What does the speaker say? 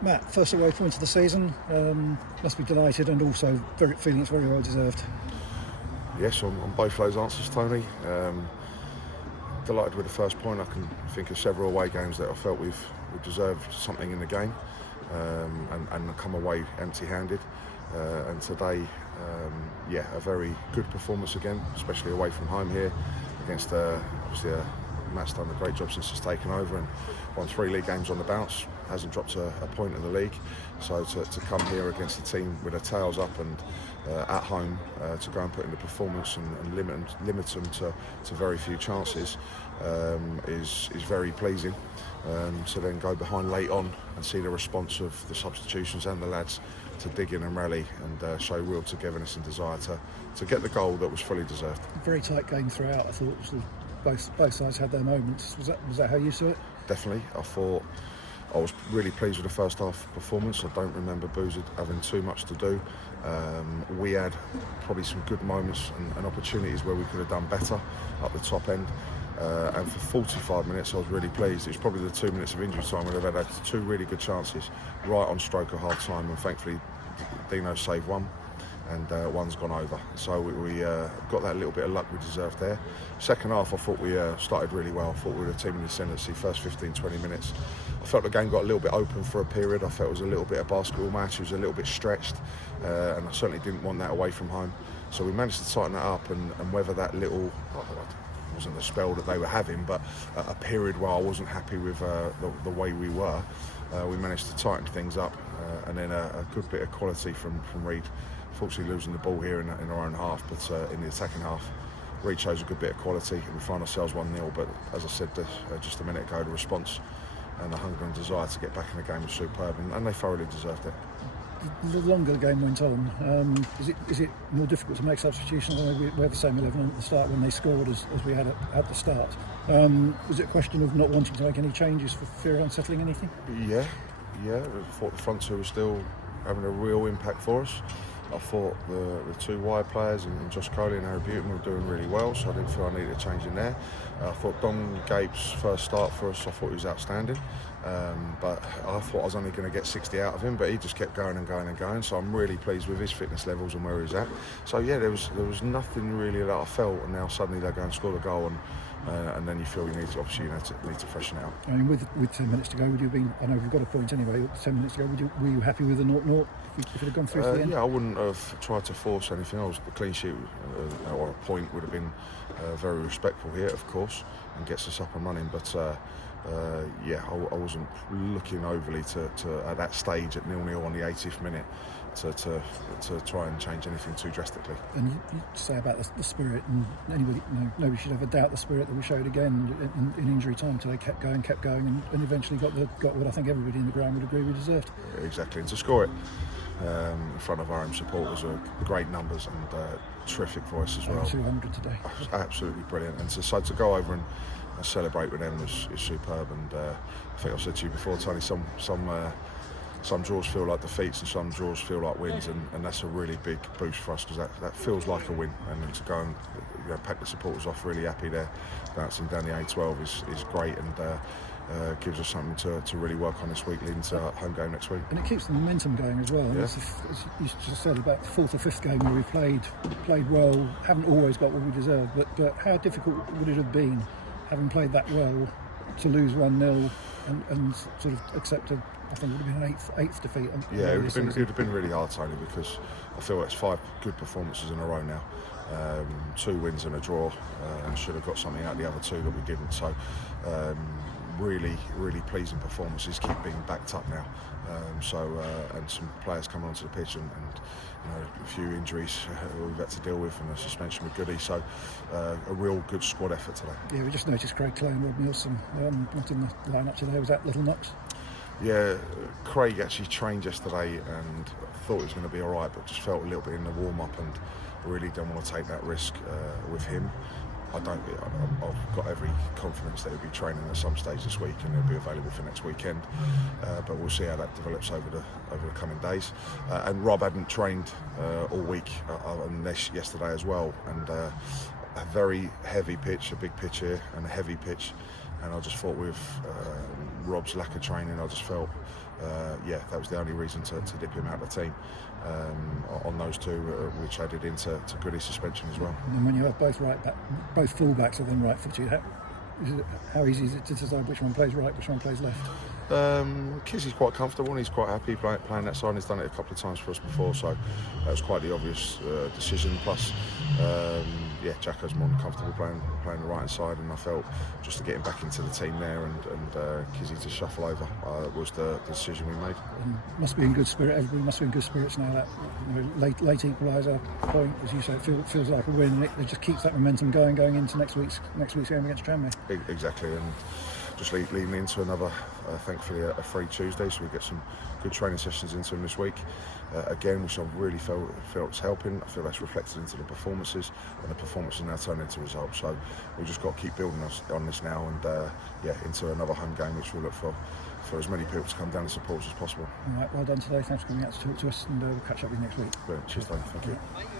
Matt, first away point of the season, must be delighted and also feeling it's very well deserved. Yes, on both those answers, Tony. Delighted with the first point. I can think of several away games that I felt we've deserved something in the game and come away empty-handed. And today, a very good performance again, especially away from home here against obviously Matt's done a great job since he's taken over and won 3 league games on the bounce, hasn't dropped a point in the league. So to come here against a team with their tails up and at home to go and put in the performance and limit them to very few chances is very pleasing. To then go behind late on and see the response of the substitutions and the lads to dig in and rally and show real togetherness and desire to get the goal that was fully deserved. Very tight game throughout, I thought. Both sides had their moments. Was that how you saw it? Definitely. I was really pleased with the first half performance. I don't remember Boozer having too much to do. We had probably some good moments and opportunities where we could have done better up the top end. And for 45 minutes I was really pleased. It was probably the 2 minutes of injury time when I've had 2 really good chances right on stroke of half time, and thankfully Dino saved one and one's gone over. So we got that little bit of luck we deserved there. Second half I thought we started really well. I thought we were a team in the ascendancy first 15-20 minutes. I felt the game got a little bit open for a period. I felt it was a little bit of basketball match. It was a little bit stretched and I certainly didn't want that away from home. So we managed to tighten that up and whether that little, wasn't the spell that they were having, but a period where I wasn't happy with the way we were, we managed to tighten things up and then a good bit of quality from Reed. Fortunately losing the ball here in our own half, but in the attacking half Reed shows a good bit of quality and we find ourselves 1-0, but as I said just a minute ago, the response and the hunger and desire to get back in the game was superb and they thoroughly deserved it. The longer the game went on, is it more difficult to make substitutions? We had the same 11 at the start when they scored as we had at the start. Was it a question of not wanting to make any changes for fear of unsettling anything? Yeah. I thought the front two were still having a real impact for us. I thought the 2 wide players in Josh Coley and Harry Buton were doing really well, so I didn't feel I needed a change in there. I thought Don Gape's first start for us, I thought he was outstanding. But I thought I was only going to get 60 out of him, but he just kept going and going and going. So I'm really pleased with his fitness levels and where he's at. So yeah, there was nothing really that I felt, and now suddenly they go and score the goal, and then you feel you need to freshen it out. I mean, with 10 minutes to go, would you have been? I know we've got a point anyway. 10 minutes to go, were you happy with the 0-0 if it had gone through to the end? Yeah, I wouldn't have tried to force anything. A clean sheet or a point would have been very respectful here, of course, and gets us up and running. But I wasn't looking overly to at that stage at 0-0 on the 80th minute to try and change anything too drastically. And you say about the spirit, and nobody should ever doubt the spirit that we showed again in injury time until they kept going and eventually got what I think everybody in the ground would agree we deserved. Yeah, exactly, and to score it in front of our own supporters were great numbers and terrific voice as well. 200 today. Absolutely brilliant, and so to go over and celebrate with them is superb. And I think I've said to you before, Tony, some draws feel like defeats and some draws feel like wins, and that's a really big boost for us because that feels like a win, and then to go and pack the supporters off really happy there bouncing down the A12 is great, and gives us something to really work on this week leading to our home game next week. And it keeps the momentum going as well. Yeah. As you just said, about the 4th or 5th game where we played well, haven't always got what we deserve, but how difficult would it have been, having played that well, to lose 1-0 and sort of accept I think it would have been an eighth defeat. Yeah, it would have been really hard, Tony, because I feel it's 5 good performances in a row now. 2 wins and a draw, and should have got something out of the other 2 that we didn't. So really pleasing performances, keep being backed up now. And some players coming onto the pitch and a few injuries we've had to deal with, and a suspension with Goody. So a real good squad effort today. Yeah, we just noticed Craig Clay and Rob Nielsen not in the line-up today. Was that little knocks? Yeah, Craig actually trained yesterday and thought he was going to be all right, but just felt a little bit in the warm-up and really don't want to take that risk with him. I've got every confidence that he'll be training at some stage this week and he'll be available for next weekend. But we'll see how that develops over the coming days. And Rob hadn't trained all week, and yesterday as well. And a very heavy pitch, a big pitch here, and a heavy pitch. and I just thought with Rob's lack of training, I just felt that was the only reason to dip him out of the team on those two, which added into Goody's suspension as well. And when you have both full-backs are then right-footed, how easy is it to decide which one plays right, which one plays left? Kizzy's quite comfortable and he's quite happy playing that side. He's done it a couple of times for us before, so that was quite the obvious decision. Plus, Jacko's more than comfortable playing the right hand side, and I felt just to get him back into the team there and Kizzy to shuffle over was the decision we made. And must be in good spirit. Everybody must be in good spirits now. That late equaliser point, as you say, it feels like a win, and it just keeps that momentum going into next week's game against Tranmere. Exactly, and just leading into another, thankfully, a free Tuesday, so we get some good training sessions into him this week. Again, which I really felt is helping. I feel that's reflected into the performances, and the performances now turn into results. So we've just got to keep building on this now, and into another home game, which we'll look for as many people to come down and support us as possible. All right, well done today. Thanks for coming out to talk to us, and we'll catch up with you next week. Brilliant. Cheers, Tony. Thank you.